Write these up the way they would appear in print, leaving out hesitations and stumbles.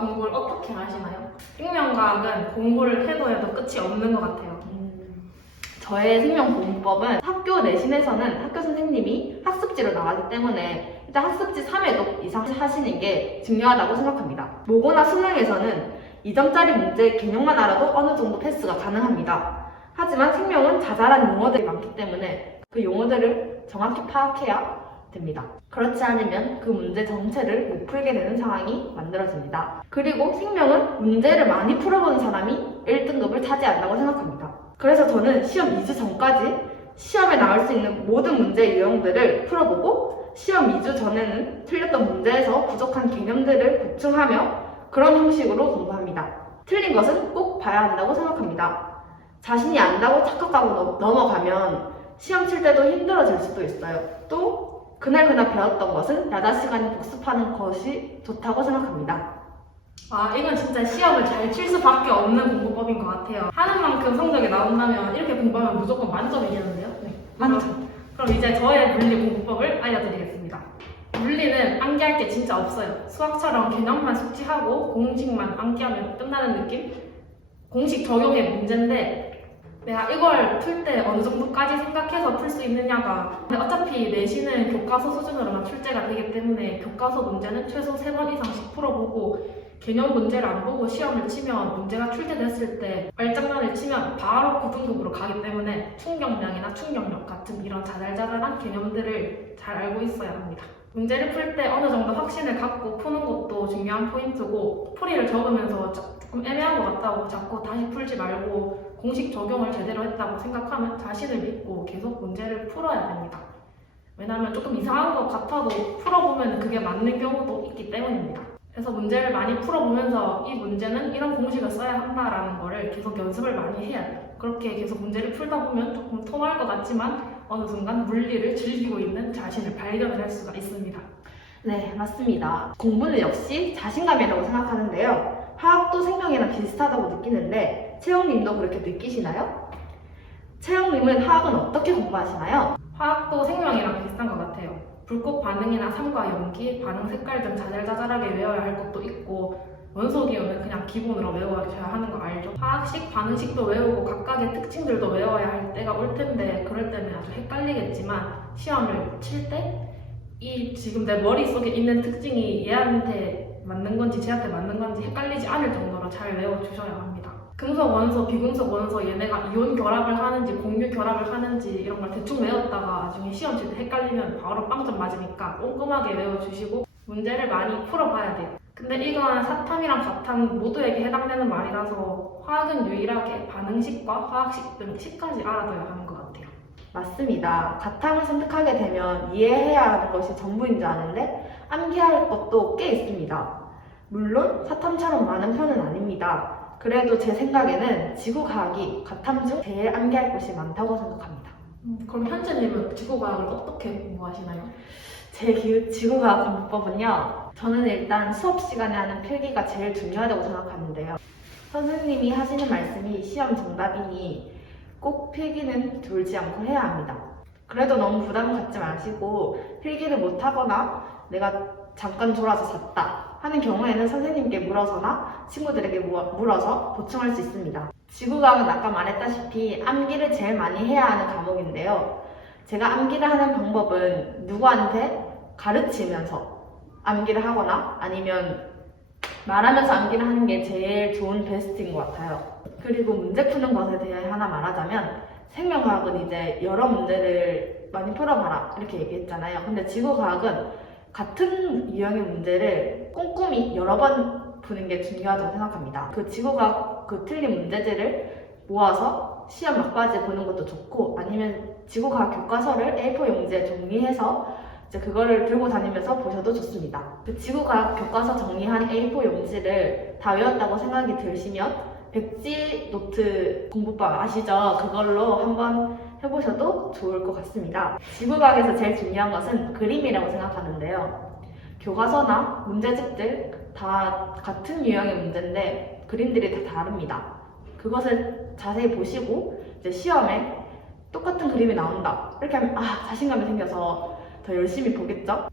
공부를 어떻게 하시나요? 생명과학은 공부를 해도 끝이 없는 것 같아요. 저의 생명공부법은 학교 내신에서는 학교 선생님이 학습지로 나가기 때문에 일단 학습지 3회독 이상 하시는 게 중요하다고 생각합니다. 모고나 수능에서는 2점짜리 문제 개념만 알아도 어느 정도 패스가 가능합니다. 하지만 생명은 자잘한 용어들이 많기 때문에 그 용어들을 정확히 파악해야 됩니다. 그렇지 않으면 그 문제 전체를 못 풀게 되는 상황이 만들어집니다. 그리고 생명은 문제를 많이 풀어보는 사람이 1등급을 차지한다고 생각합니다. 그래서 저는 시험 2주 전까지 시험에 나올 수 있는 모든 문제 유형들을 풀어보고 시험 2주 전에는 틀렸던 문제에서 부족한 개념들을 보충하며 그런 형식으로 공부합니다. 틀린 것은 꼭 봐야 한다고 생각합니다. 자신이 안다고 착각하고 넘어가면 시험 칠 때도 힘들어질 수도 있어요. 또 그날 배웠던 것은 야자 시간에 복습하는 것이 좋다고 생각합니다. 이건 진짜 시험을 잘 칠 수밖에 없는 공부법인 것 같아요. 하는 만큼 성적이 나온다면 이렇게 공부하면 무조건 만점이겠는데요? 네, 만점. 그럼 이제 저의 물리 공부법을 알려드리겠습니다. 물리는 암기할 게 진짜 없어요. 수학처럼 개념만 숙지하고 공식만 암기하면 끝나는 느낌? 공식 적용의 문제인데 내가 이걸 풀 때 어느 정도까지 생각해서 풀 수 있느냐가 근데 어차피 내신은 교과서 수준으로만 출제가 되기 때문에 교과서 문제는 최소 3번 이상씩 풀어보고 개념 문제를 안 보고 시험을 치면 문제가 출제됐을 때 말장난을 치면 바로 9등급으로 가기 때문에 충격량이나 충격력 같은 이런 자잘자잘한 개념들을 잘 알고 있어야 합니다. 문제를 풀 때 어느 정도 확신을 갖고 푸는 것도 중요한 포인트고 풀이를 적으면서 조금 애매한 것 같다고 자꾸 다시 풀지 말고 공식 적용을 제대로 했다고 생각하면 자신을 믿고 계속 문제를 풀어야 됩니다. 왜냐하면 조금 이상한 것 같아도 풀어보면 그게 맞는 경우도 있기 때문입니다. 그래서 문제를 많이 풀어보면서 이 문제는 이런 공식을 써야 한다라는 거를 계속 연습을 많이 해야 돼요. 그렇게 계속 문제를 풀다 보면 조금 토할 것 같지만 어느 순간 물리를 즐기고 있는 자신을 발견할 수가 있습니다. 네, 맞습니다. 공부는 역시 자신감이라고 생각하는데요. 화학도 생명이랑 비슷하다고 느끼는데 채영님도 그렇게 느끼시나요? 채영님은 화학은 어떻게 공부하시나요? 화학도 생명이랑 비슷한 것 같아요. 불꽃 반응이나 삼과 염기, 반응 색깔 등 자잘자잘하게 외워야 할 것도 있고 원소 기호는 그냥 기본으로 외워야 하는 거 알죠? 화학식, 반응식도 외우고 각각의 특징들도 외워야 할 때가 올 텐데 그럴 때는 아주 헷갈리겠지만 시험을 칠 때 이 지금 내 머릿속에 있는 특징이 얘한테 맞는 건지 쟤한테 맞는 건지 헷갈리지 않을 정도로 잘 외워주셔야 합니다. 금속 원소, 비금속 원소 얘네가 이온 결합을 하는지 공유 결합을 하는지 이런 걸 대충 외웠다가 나중에 시험 칠 때 헷갈리면 바로 빵점 맞으니까 꼼꼼하게 외워주시고 문제를 많이 풀어봐야 돼요. 근데 이건 사탐이랑 가탐 모두에게 해당되는 말이라서 화학은 유일하게 반응식과 화학식 등 식까지 알아둬야 하는 것 같아요. 맞습니다. 가탐을 선택하게 되면 이해해야 하는 것이 전부인 줄 아는데 암기할 것도 꽤 있습니다. 물론 사탐처럼 많은 편은 아닙니다. 그래도 제 생각에는 지구과학이 가탐 중 제일 암기할 것이 많다고 생각합니다. 그럼 현재님은 지구과학을 어떻게 공부하시나요? 제 지구과학 공부법은요. 저는 일단 수업 시간에 하는 필기가 제일 중요하다고 생각하는데요. 선생님이 하시는 말씀이 시험 정답이니 꼭 필기는 졸지 않고 해야 합니다. 그래도 너무 부담 갖지 마시고 필기를 못하거나 내가 잠깐 졸아서 잤다 하는 경우에는 선생님께 물어서나 친구들에게 물어서 보충할 수 있습니다. 지구과학은 아까 말했다시피 암기를 제일 많이 해야 하는 과목인데요. 제가 암기를 하는 방법은 누구한테 가르치면서 암기를 하거나 아니면 말하면서 암기를 하는 게 제일 좋은 베스트인 것 같아요. 그리고 문제 푸는 것에 대해 하나 말하자면 생명과학은 이제 여러 문제를 많이 풀어봐라 이렇게 얘기했잖아요. 근데 지구과학은 같은 유형의 문제를 꼼꼼히 여러 번 푸는 게 중요하다고 생각합니다. 그 지구과학 그 틀린 문제들을 모아서 시험 막바지에 보는 것도 좋고 아니면 지구과학 교과서를 A4 용지에 정리해서 이제 그거를 들고 다니면서 보셔도 좋습니다. 그 지구과학 교과서 정리한 A4 용지를 다 외웠다고 생각이 드시면 백지 노트 공부법 아시죠? 그걸로 한번 해보셔도 좋을 것 같습니다. 지구과학에서 제일 중요한 것은 그림이라고 생각하는데요. 교과서나 문제집들 다 같은 유형의 문제인데 그림들이 다 다릅니다. 그것을 자세히 보시고 이제 시험에 똑같은 그림이 나온다. 이렇게 하면 자신감이 생겨서 더 열심히 보겠죠?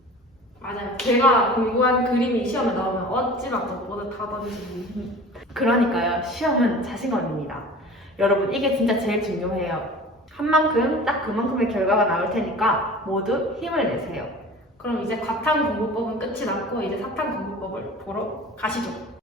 맞아요. 제가 공부한 그림이 시험에 나오면 어찌나 더 뿌듯하던지. 그러니까요. 시험은 자신감입니다. 여러분, 이게 진짜 제일 중요해요. 한 만큼 딱 그만큼의 결과가 나올 테니까 모두 힘을 내세요. 그럼 이제 과탕 공부법은 끝이 났고 이제 사탕 공부법을 보러 가시죠.